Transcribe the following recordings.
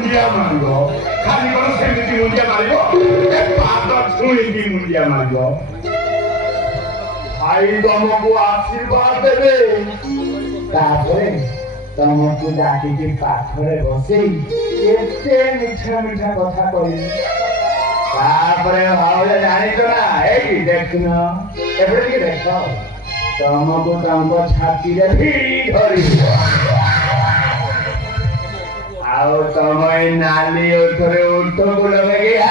मुंडिया मारिबो खाली कोन सेमिति मुंडिया मारिबो ए पाद छुईकी मुंडिया मारिबो भाई तुमको आशीर्वाद देबे तापरे तुमको डाकी के पाखरे बसे एते मीठा मीठा कथा कहि तापरे भावले जानि तो ना ए देखनो एबरे के देखो तुमको तुमको छाती रे भिड़ी धरि आओ समय नाली उठरे उठो को लगे गया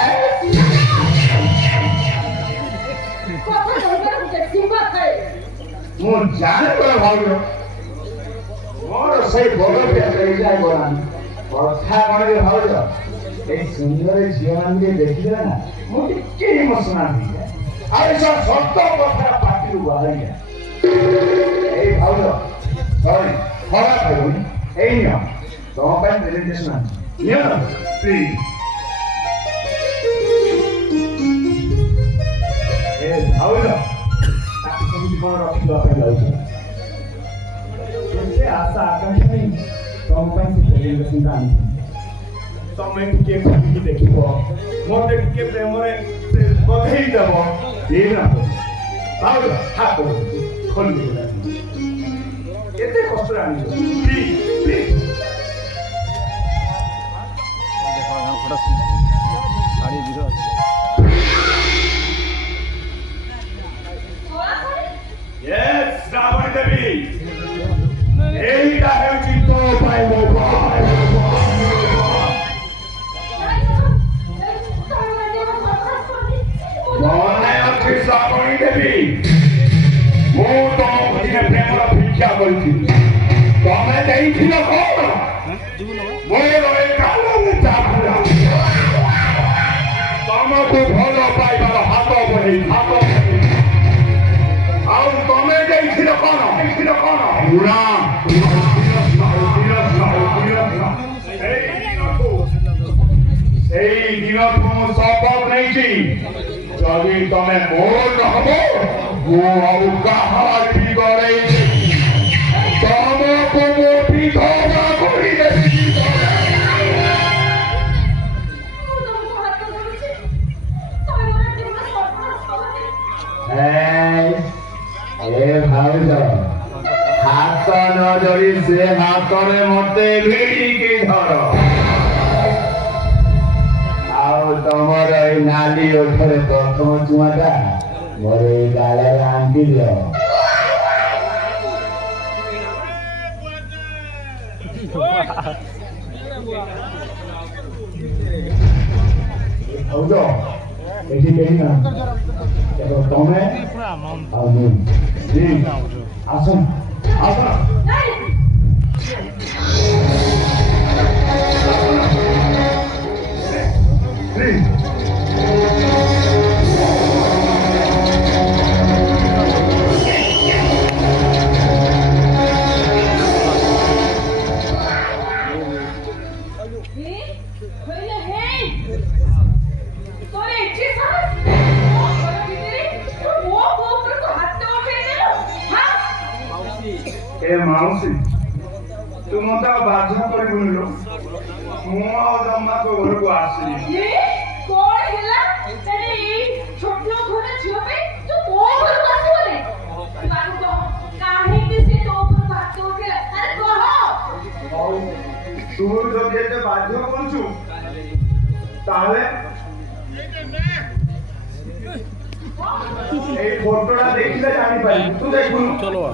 मु जाने पर भाग्य मोर से बड़ पे जाय बोलान बरखा कोन रे भाग्य ए सुंदर जीवन के देखिले ना मु टिके इमोशनल हो जाय अरे सब सत्य कथा पाटी बाहर गया ए भाग्य सॉरी खराब हो गई ए नियो तो अपन प्रेजेंटेशन नियो प्लीज ए भाग्य कौन रखिलो पे लाउछ से आशा आकांक्षा नहीं तुम ପାଇଁ से प्रेजेंटेशन का तमे के भाभी देखिबो मोते के प्रेम रे बधेई देबो ए ना आउ हाथ खोल दे केते कष्ट आनी प्लीज प्लीज देखो हम थोड़ा साड़ी बिरो Yes, Ravan Devi. Eita é o Tito, pai, meu pai. Não é o que Ravan Devi. Muito bom, tinha prema ficha bolti. Como é que é isso na cobra? Moro é cala de chapura. Toma com bolo pai para hato boli, hato. ଆଉ ତମେ ଦେଇଥିଲ କଣ ପୁରା ସେଇ ଦିନଠୁ ମୁଁ ଶପଥ ନେଇଛି ଯଦି ତମେ ମୋର ହବ ମୁଁ ଆଉ କାହାଠି କରେଇବି ତମକୁ ମୁଁ ବିଧବା କରିଦେବି ए भाउज हाथ न जड़ी से हाथ रे मते भिड़ी के धर आओ तमर ए नाली ओठरे प्रथम चुमाटा मोरे गाले आंटी दियो भाउज एठी केही ना तमे आउ जी आसन आसन प्लीज ए माउसी तुम तो बाध्य कर बुनिलो मु आ जम्मा को घर को आसी ये कोन हेला तने ई छोटो घोड़ा छियो पे तू को घर को आसी बोले बाबू को काहे के से तो ऊपर बात तो के अरे कहो तू जो जेते बाध्य करछु ताले ए फोटोटा देखिले जानि पाई तू देखु चलो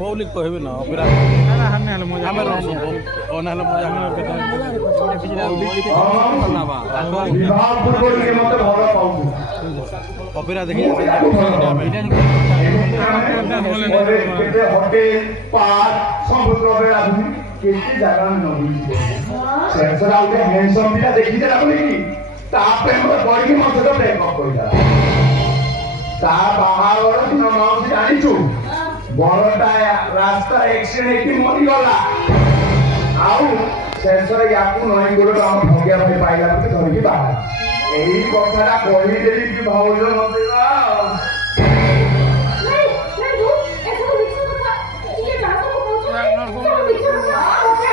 पब्लिक कहबे ना ओकरा ना हने हले मजा हमें रहसो ओ ना हले मजा हमें बेटा छोटे पिछला करना बा विभाग फुटबॉल के मते भलो पाऊ ओपेरा देखि केते होटल पार्क समुद्र रे आदमी केते जगह न होई सेंसर आउट हैंडसम बिना देखि देला बोली ता प्रेम बड़ी मत तो प्रेम कइला ता बाहावर दिन माउसी जानिछु बड़टा रास्ता एक्सीडेंट हेती मरी गला आउ शेषरे याकू नई गोड़ हम भगिया भाई पाइला के धरकी बाहर एही कथाटा कहि देली कि भाउज मते बा नहीं नहीं तू ऐसा तो लिख सकता ये जातो को पूछो सब लिख सकता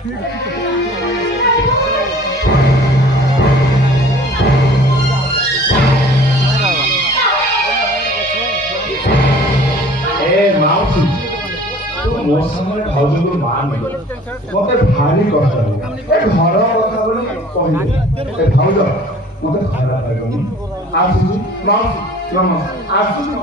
ମାଉସୀ ତୁ ମୋ ସାଙ୍ଗରେ ଭାଉଜକୁ ମାନ ମତେ ଭାରି କଷ୍ଟ ଲାଗିଲା ଏ ଘର କଥା ବୋଲି କହିଲେ ଏ ଭାଉଜ ମତେ ଖରାପ ଲାଗିବନି ଆସୁଛି ମାଉସୀ ଆସୁଛି